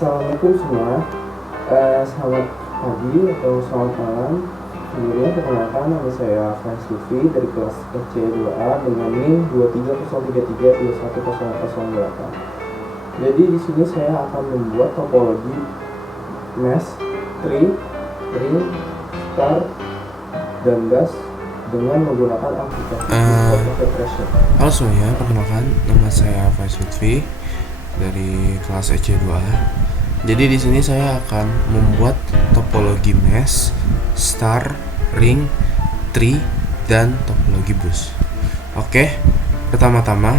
Assalamualaikum semua. Selamat pagi atau selamat malam. Sebelumnya perkenalkan, nama saya Faiz Lutfi dari kelas C2A dengan NIM 23033210008. Jadi di sini saya akan membuat topologi mesh, tree, ring, star, dan gas dengan menggunakan aplikasi Pocket Treasure. Halo semuanya, perkenalkan nama saya Faiz Lutfi dari kelas EC2A. Jadi di sini saya akan membuat topologi mesh, star, ring, tree, dan topologi bus. Oke, pertama-tama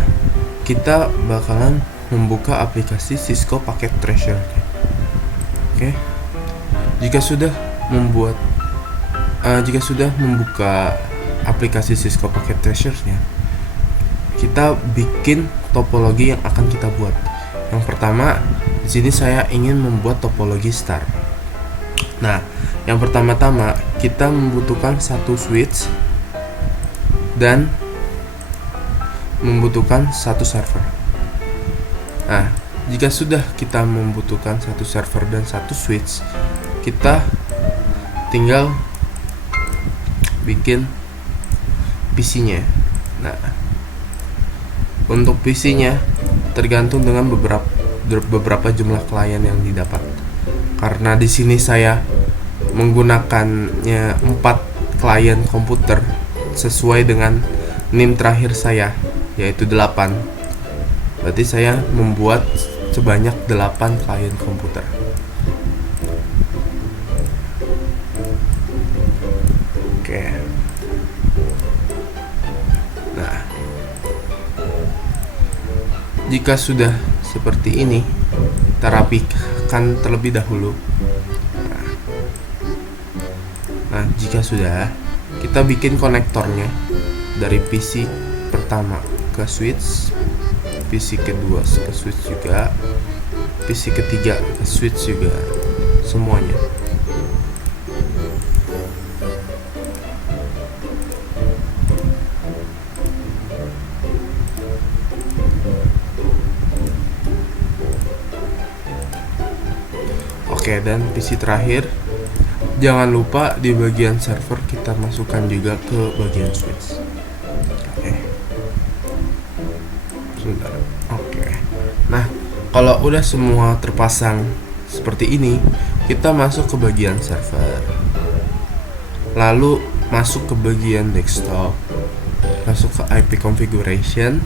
kita bakalan membuka aplikasi Cisco Pocket Treasure. Oke, jika sudah membuka aplikasi Cisco Pocket Treasure-nya, kita bikin topologi yang akan kita buat. Yang pertama, di sini saya ingin membuat topologi star. Nah, yang pertama-tama kita membutuhkan satu switch dan membutuhkan satu server. Nah, jika sudah kita membutuhkan satu server dan satu switch, kita tinggal bikin PC-nya. Nah, untuk PC-nya tergantung dengan beberapa jumlah klien yang didapat. Karena di sini saya menggunakannya 4 klien komputer sesuai dengan NIM terakhir saya, yaitu 8. Berarti saya membuat sebanyak 8 klien komputer. Oke. Nah, jika sudah seperti ini, kita rapikan terlebih dahulu. Nah, jika sudah, kita bikin konektornya dari PC pertama ke switch, PC kedua ke switch juga, PC ketiga ke switch juga, semuanya. Oke, dan PC terakhir, jangan lupa di bagian server kita masukkan juga ke bagian switch. Oke. Sebentar. Oke. Nah, kalau udah semua terpasang seperti ini, kita masuk ke bagian server. Lalu masuk ke bagian desktop. Masuk ke IP configuration.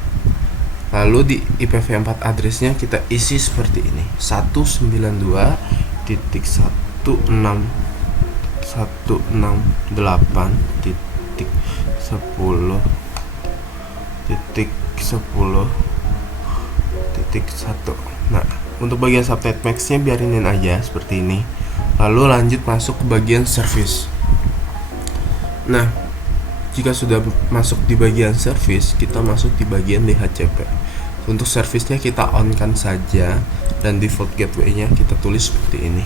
Lalu di IPv4 addressnya kita isi seperti ini: 192.168.10.10.1. Nah, untuk bagian subnet max-nya biarinin aja seperti ini. Lalu lanjut masuk ke bagian service. Nah, jika sudah masuk di bagian service, kita masuk di bagian DHCP. Untuk service-nya kita on-kan saja, dan default gateway-nya kita tulis seperti ini: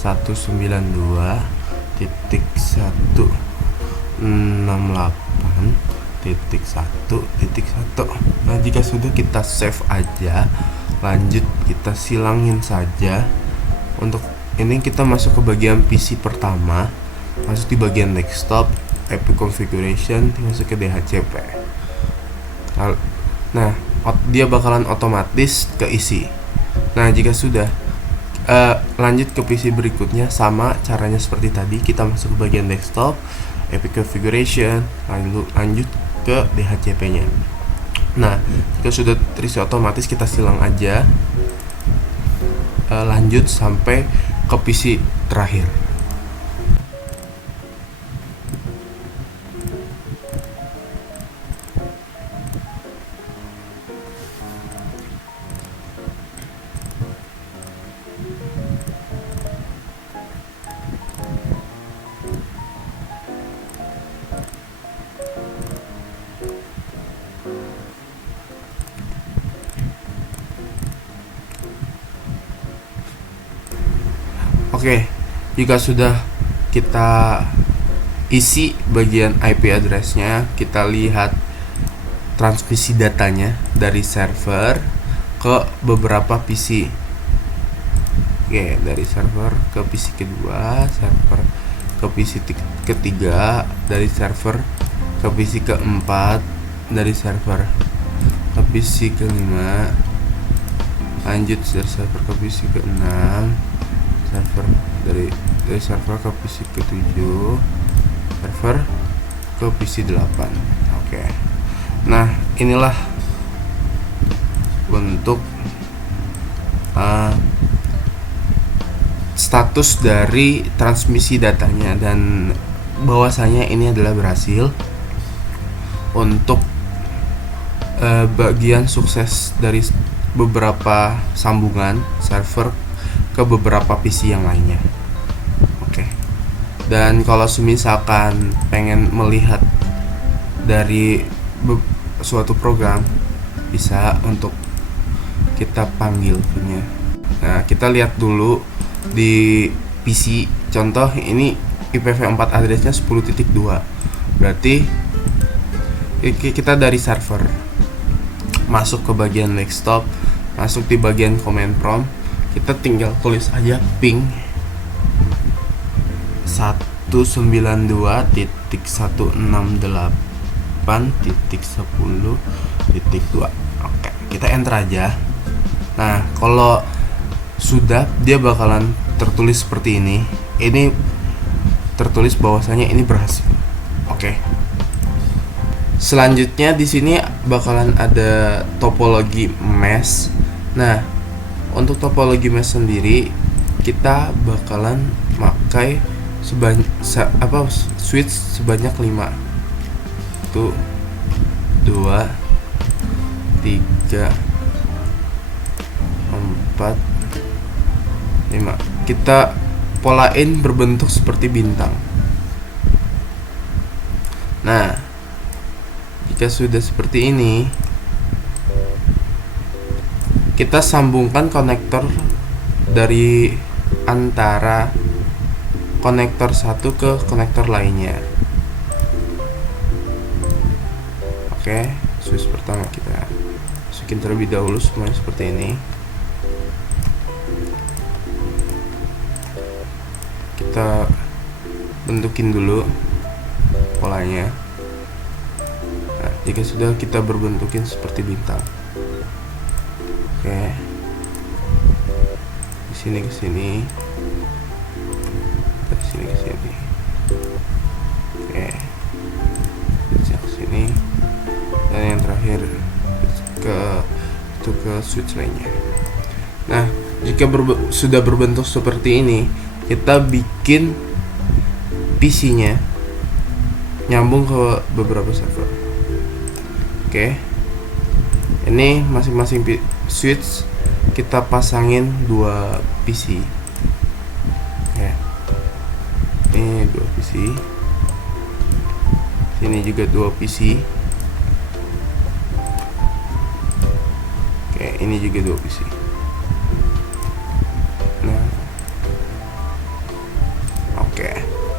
192.168.1.1. Nah, jika sudah, kita save aja. Lanjut kita silangin saja. Untuk ini kita masuk ke bagian PC pertama, masuk di bagian desktop, IP configuration, masuk ke DHCP. Nah, dia bakalan otomatis keisi. Nah, jika sudah, lanjut ke PC berikutnya, sama caranya seperti tadi. Kita masuk ke bagian desktop, IP configuration, lalu lanjut ke DHCP-nya. Nah, jika sudah terisi otomatis, kita silang aja, lanjut sampai ke PC terakhir. Oke, jika sudah kita isi bagian IP address-nya, kita lihat transmisi datanya dari server ke beberapa PC. Oke, dari server ke PC kedua, server ke PC ketiga, dari server ke PC keempat, dari server ke PC kelima, lanjut dari server ke PC keenam, server dari server ke PC ketujuh, server ke PC 8. Oke. Nah, inilah untuk status dari transmisi datanya, dan bahwasanya ini adalah berhasil untuk bagian sukses dari beberapa sambungan server ke beberapa PC yang lainnya. Oke. Dan kalau misalkan pengen melihat dari suatu program, bisa untuk kita panggil punya. Nah, kita lihat dulu di PC. Contoh ini IPv4 addressnya 10.2. Berarti kita dari server masuk ke bagian desktop, masuk di bagian command prompt, kita tinggal tulis aja ping 192.168.10.2. Oke, kita enter aja. Nah, kalau sudah, dia bakalan tertulis seperti ini. Ini tertulis bahwasanya ini berhasil. Oke. Selanjutnya di sini bakalan ada topologi mesh. Nah, untuk topologi mesh sendiri kita bakalan pakai switch sebanyak 5. 1 2 3 4 5. Kita polain berbentuk seperti bintang. Nah, jika sudah seperti ini, kita sambungkan konektor dari antara konektor satu ke konektor lainnya. Oke, switch pertama kita masukin terlebih dahulu semuanya seperti ini. Kita bentukin dulu polanya. Nah, jika sudah, kita berbentukin seperti bintang. Oke, di sini ke sini, dari sini ke sini. Oke, dari sini ke sini, dan yang terakhir ke switch lainnya. Nah, jika sudah berbentuk seperti ini, kita bikin PC-nya nyambung ke beberapa server. Oke. Ini masing-masing switch kita pasangin 2 PC. Ya. Ini 2 PC. Sini juga 2 PC. Oke, ini juga 2 PC.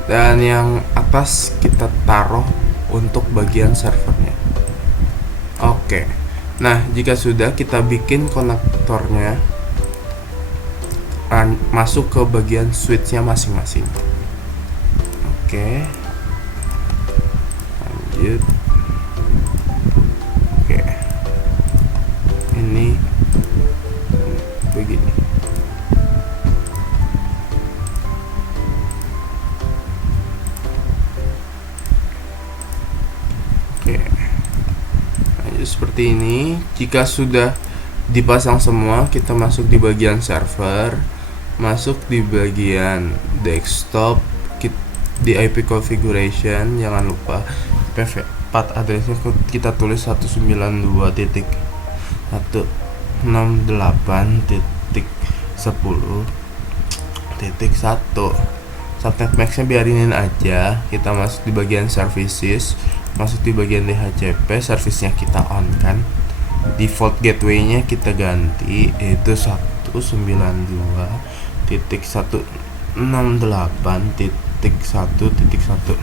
Dan yang atas kita taruh untuk bagian servernya. Oke. Nah, jika sudah, kita bikin konektornya masuk ke bagian switchnya masing-masing. Oke. Lanjut. Oke. Ini begini. Seperti ini. Jika sudah dipasang semua, kita masuk di bagian server, masuk di bagian desktop, di IP configuration. Jangan lupa IPv4 addressnya kita tulis 192.168.10.1. Subnet max-nya biarinin aja. Kita masuk di bagian services, masuk di bagian DHCP, servisnya kita on kan. Default gateway-nya kita ganti, yaitu 192.168.1.1.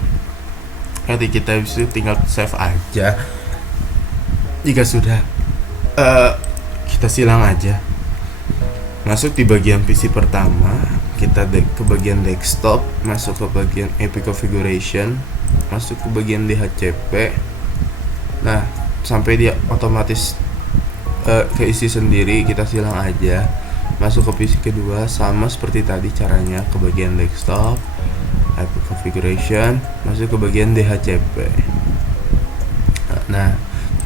Nanti kita bisa tinggal save aja. Jika sudah, kita silang aja. Masuk di bagian PC pertama, kita ke bagian desktop, masuk ke bagian AP configuration, masuk ke bagian DHCP. Nah, sampai dia otomatis keisi sendiri, kita silang aja. Masuk ke PC kedua, sama seperti tadi caranya, ke bagian desktop, AP configuration, masuk ke bagian DHCP. Nah,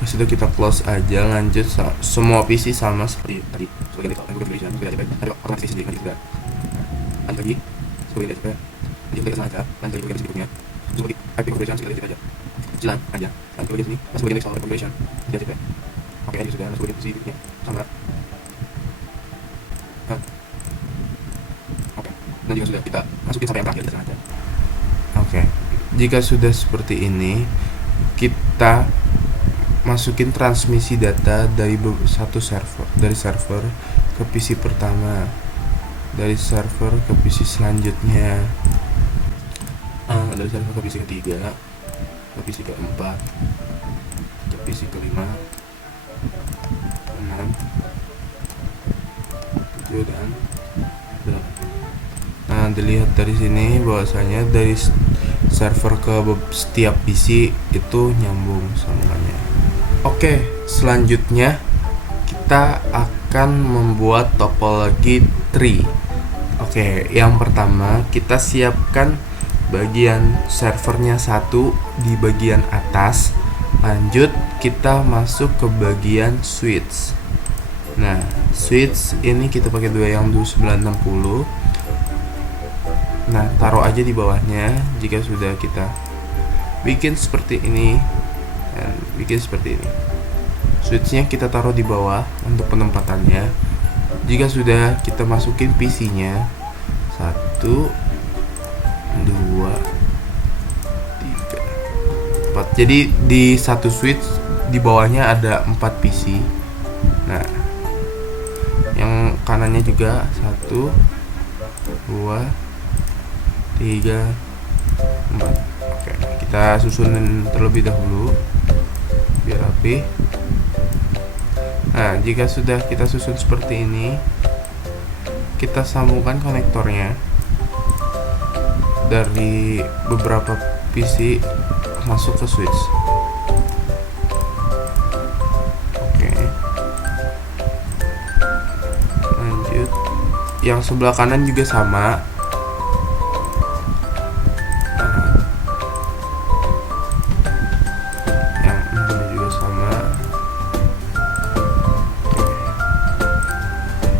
sudah kita close aja, lanjut semua PC sama seperti tadi. Sebagai desktop, configuration, ada otomatis sendiri juga. Lanjut lagi, sebagai DHCP, lanjut lagi aja, lanjut lagi bagian berikutnya, sebagai IP configuration, sebagai aja, silang aja, lanjut bagian sini, masuk bagian desktop configuration, DHCP. Oke, ini sudah masuk bagian PC berikutnya, sama. Oke, dan jika sudah kita masukin sampai yang terakhir kita aja. Oke, jika sudah seperti ini, kita masukin transmisi data dari server ke PC pertama, dari server ke PC selanjutnya, dari server ke PC ketiga, ke PC keempat, ke PC kelima, 6, 7 dan 8. Nah, dilihat dari sini bahwasanya dari server ke setiap PC itu nyambung sambungannya. Oke, selanjutnya kita akan membuat topologi tree. Oke, yang pertama kita siapkan bagian servernya satu di bagian atas. Lanjut kita masuk ke bagian switch. Nah, switch ini kita pakai 2 yang 960. Nah, taruh aja di bawahnya. Jika sudah kita bikin seperti ini dan bikin seperti ini, switchnya kita taruh di bawah untuk penempatannya. Jika sudah kita masukin PC-nya 1, 2, 3, 4. Jadi di satu switch di bawahnya ada 4 PC. Nah, yang kanannya juga 1, 2, 3, 4. Oke, kita susunin terlebih dahulu biar rapi. Nah, jika sudah kita susun seperti ini, kita sambungkan konektornya dari beberapa PC masuk ke switch. Oke, lanjut yang sebelah kanan juga sama.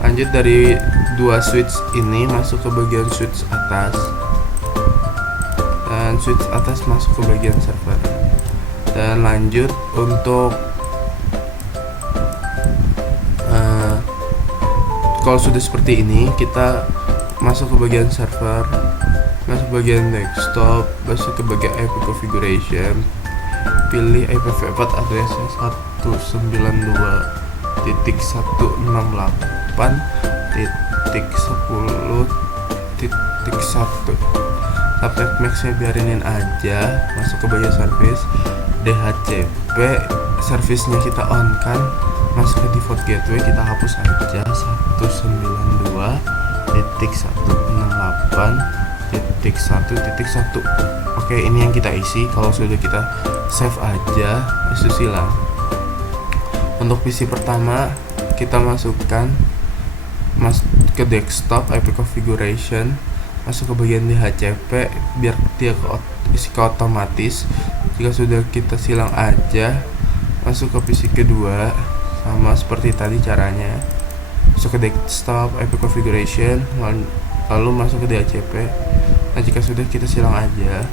Lanjut dari dua switch ini masuk ke bagian switch atas, dan switch atas masuk ke bagian server. Dan lanjut untuk kalau sudah seperti ini, kita masuk ke bagian server, masuk ke bagian desktop, masuk ke bagian IP configuration, pilih IPv4 addressnya 192.168.10.1. Subnet maxnya biarinin aja. Masuk ke bagian service, DHCP service-nya kita on kan. Masuk ke default gateway, kita hapus aja 192.168.1.1. Oke, ini yang kita isi. Kalau sudah kita save aja, itu silang. Untuk PC pertama kita masukkan ke desktop IP configuration, masuk ke bagian DHCP biar dia isi ke otomatis. Jika sudah kita silang aja, masuk ke PC kedua sama seperti tadi caranya. Masuk ke desktop IP configuration, lalu masuk ke DHCP. Nah, jika sudah kita silang aja,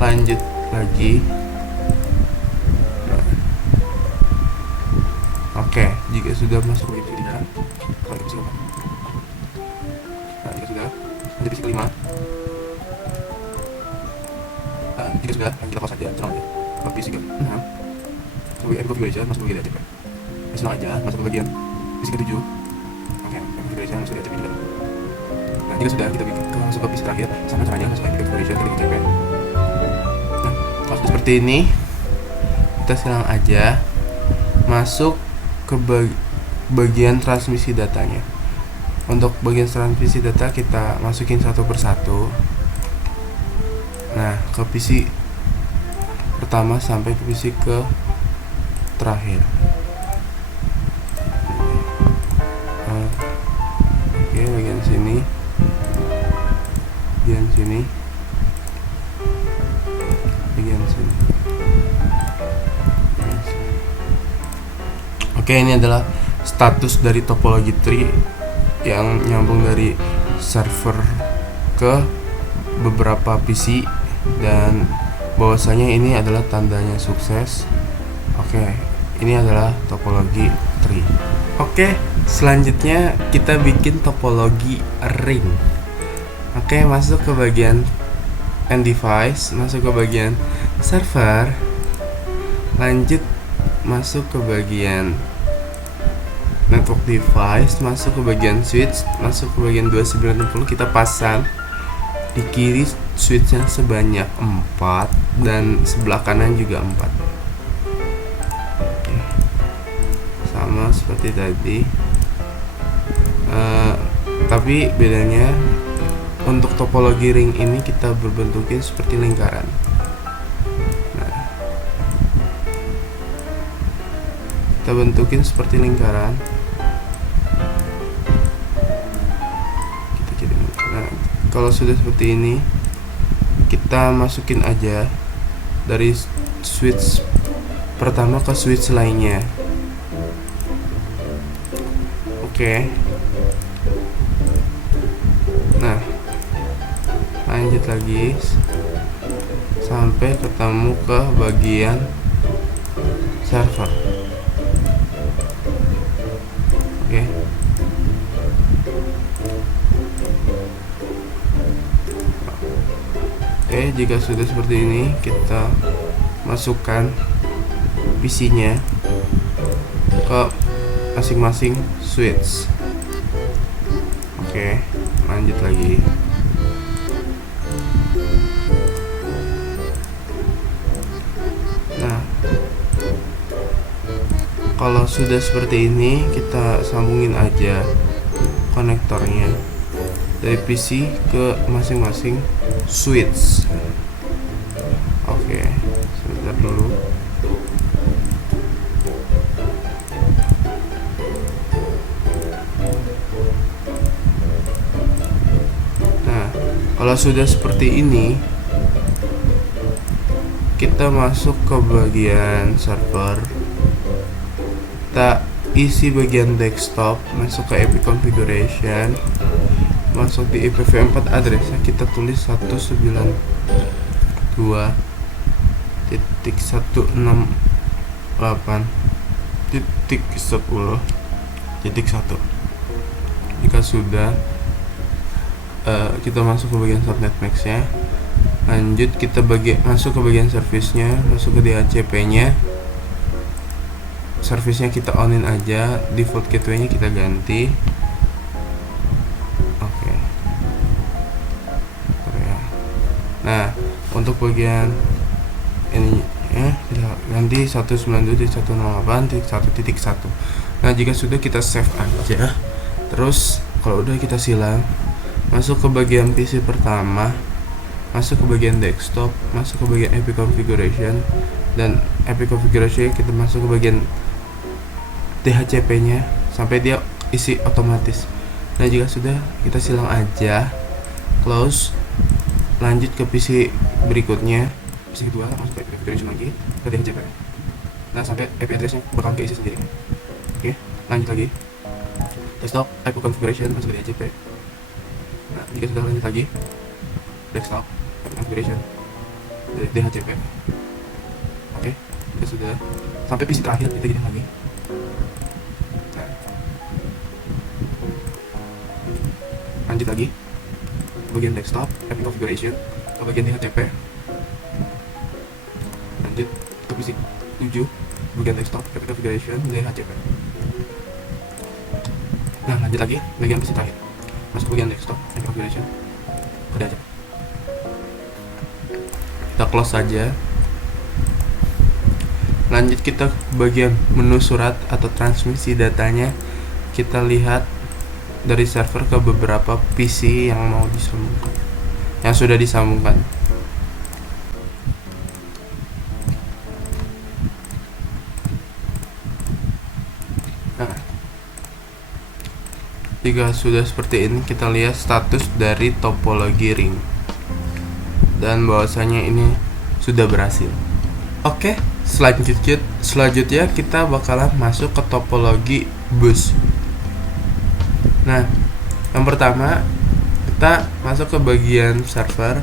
lanjut lagi. Oke, jika sudah masuk ke PC tidak, lanjut ke PC keempat. Nah, jika sudah, lanjut PC kelima. Nah, jika sudah, kita close saja, senang aja. Ke PC ke-6, sebagai IP configuration, masuk ke bagian DHCP. Senang aja, masuk ke bagian PC ke-7. Oke, IP configuration masuk ke DHCP juga. Nah, jika sudah, kita masuk ke PC terakhir, sama caranya masuk ke IP configuration ke DHCP. Nah, kalau sudah seperti ini, kita silang aja, masuk bagian transmisi datanya. Untuk bagian transmisi data kita masukin satu persatu. Nah, ke PC pertama sampai ke PC ke terakhir. Oke, bagian sini, bagian sini, bagian sini. Oke, ini adalah status dari topologi tree yang nyambung dari server ke beberapa PC, dan bahwasanya ini adalah tandanya sukses. Oke, ini adalah topologi tree. Oke, selanjutnya kita bikin topologi ring. Oke, masuk ke bagian end device, masuk ke bagian server, lanjut masuk ke bagian network device, masuk ke bagian switch, masuk ke bagian 2960, kita pasang di kiri switchnya sebanyak 4 dan sebelah kanan juga 4. Oke. Sama seperti tadi, tapi bedanya untuk topologi ring ini kita berbentukin seperti lingkaran. Nah, kita bentukin seperti lingkaran. Kita kirim. Nah, kalau sudah seperti ini, kita masukin aja dari switch pertama ke switch lainnya. Oke. Nah, lanjut lagi sampai ketemu ke bagian server. Oke. Oke, jika sudah seperti ini, kita masukkan PC-nya ke masing-masing switch. Oke, lanjut lagi. Nah, kalau sudah seperti ini, kita sambungin aja konektornya dari PC ke masing-masing switch. Oke, sebentar dulu. Nah, kalau sudah seperti ini, kita masuk ke bagian server, kita isi bagian desktop, masuk ke IP configuration, masuk di IPv4 addressnya kita tulis 192.168.10.1. Jika sudah, kita masuk ke bagian subnet max nya. Lanjut kita masuk ke bagian service-nya, masuk ke DHCP-nya. Service-nya kita onin aja, default gateway-nya kita ganti. Oke. Nah, untuk bagian ini kita ganti 192.168.1.1. Nah, jika sudah, kita save aja. Terus kalau udah, kita silang, masuk ke bagian PC pertama, masuk ke bagian desktop, masuk ke bagian IP configuration, dan IP configuration kita masuk ke bagian DHCP-nya sampai dia isi otomatis. Nah, jika sudah, kita silang aja, close, lanjut ke PC berikutnya, PC kedua, masuk ke IP configuration lagi, ke DHCP. Nah, sampai IP address-nya bakal keisi sendiri. Oke, lanjut lagi, desktop, IP configuration, masuk ke DHCP. Nah, jika sudah, lanjut lagi, desktop, IP configuration, DHCP. Oke, jika sudah, sampai PC terakhir, kita gini lagi. Lanjut lagi, bagian desktop, IP configuration, ke bagian DHCP. Lanjut ke PC 7, bagian desktop, IP configuration, DHCP. Nah, lanjut lagi, bagian PC terakhir, masuk ke bagian desktop, IP configuration, ke DHCP. Kita close saja. Lanjut kita ke bagian menu surat atau transmisi datanya. kita lihat dari server ke beberapa PC yang mau disambungkan, yang sudah disambungkan. Nah, jika sudah seperti ini, kita lihat status dari topologi ring dan bahwasanya ini sudah berhasil. Oke, selanjutnya kita bakalan masuk ke topologi bus. Nah, yang pertama kita masuk ke bagian server,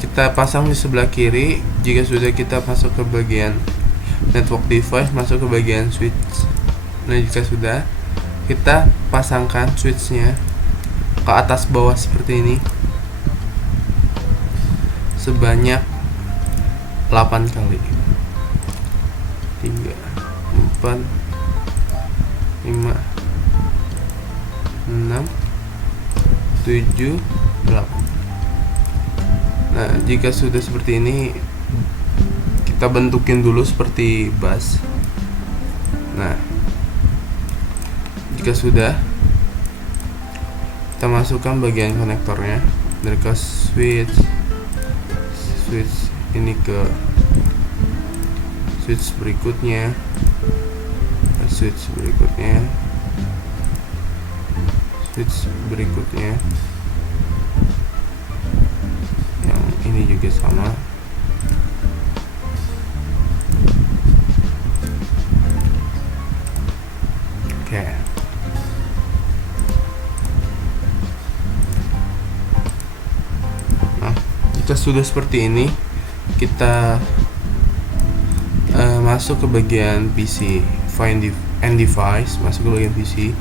kita pasang di sebelah kiri. Jika sudah, kita masuk ke bagian network device, masuk ke bagian switch. Nah, jika sudah, kita pasangkan switchnya ke atas bawah seperti ini sebanyak 8 kali. 3, 4, 5, 6, 7, 8. Nah, jika sudah seperti ini, kita bentukin dulu seperti bus. Nah, jika sudah, kita masukkan bagian konektornya dari ke switch ini ke switch berikutnya, switch berikutnya, yang ini juga sama. Oke. Nah, jika sudah seperti ini, kita masuk ke bagian PC, find and device, masuk ke bagian PC.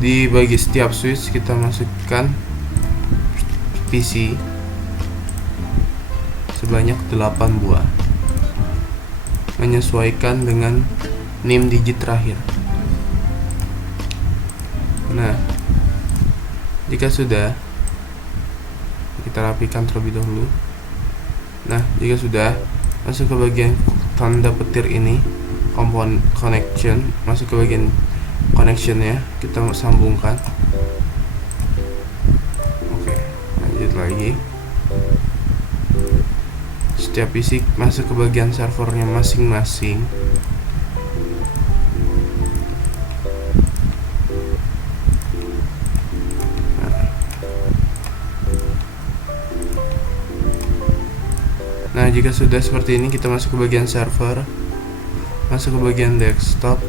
Di bagi setiap switch kita masukkan PC sebanyak 8 buah, menyesuaikan dengan NIM digit terakhir. Nah, jika sudah, kita rapikan terlebih dahulu. Nah, jika sudah, masuk ke bagian tanda petir ini, component connection, masuk ke bagian connectionnya, kita sambungkan. Oke, lanjut lagi. Setiap PC masuk ke bagian servernya masing-masing. Nah, jika sudah seperti ini, kita masuk ke bagian server, masuk ke bagian desktop,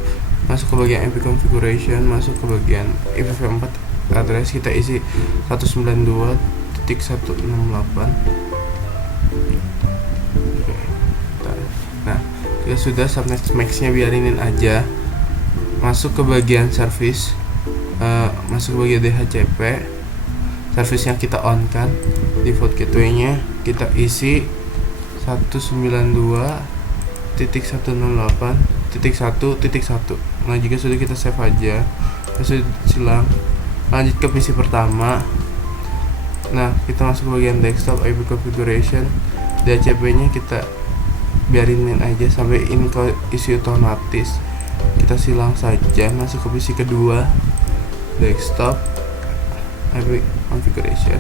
masuk ke bagian IP configuration, masuk ke bagian IPv4 address, kita isi 192.168. Nah, jika sudah, subnet max-nya biarinin aja. Masuk ke bagian service, masuk ke bagian DHCP, service yang kita on kan, default gateway-nya kita isi 192.168.1.1. Nah, jika sudah, kita save aja. Sudah silang, lanjut ke PC pertama. Nah, kita masuk ke bagian desktop, IP configuration, DHCP nya kita biarinin aja sampai ini ke isi otomatis. Kita silang saja, masuk ke PC kedua, desktop, IP configuration,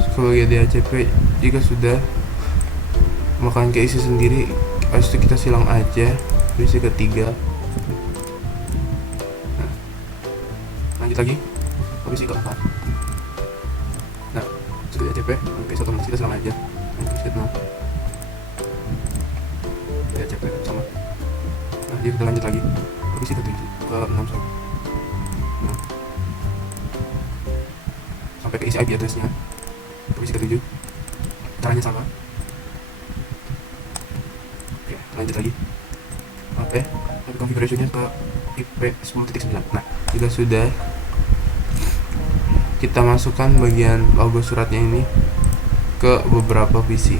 masuk ke bagian DHCP. Jika sudah, makan keisi sendiri, habis itu kita silang aja PC ketiga. Nah, lanjut lagi ke PC keempat. Nah, sudah DHCP, keisi otomatis, kita silang aja keisi ke-6. DHCP sama. Nah, jadi kita lanjut lagi ke PC ke-7, ke-6 sorry. Nah, sampai ke isi IP address-nya ke PC ke-7. Caranya sama. Lanjut lagi, oke, configuration-nya ke IP 10.9. Nah, jika sudah, kita masukkan bagian logo suratnya ini ke beberapa PC.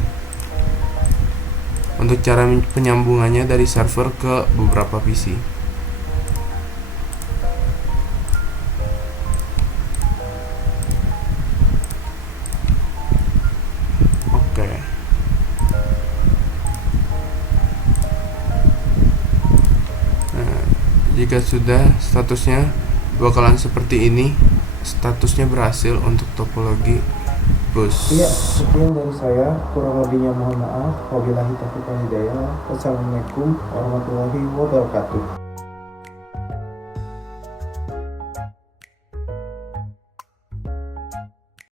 Untuk cara penyambungannya dari server ke beberapa PC. Jika sudah, statusnya bakalan seperti ini. Statusnya berhasil untuk topologi bus. Iya, sekian dari saya. Kurang lebihnya mohon maaf. Wabillahi taufiq wal hidayah. Wassalamualaikum warahmatullahi wabarakatuh.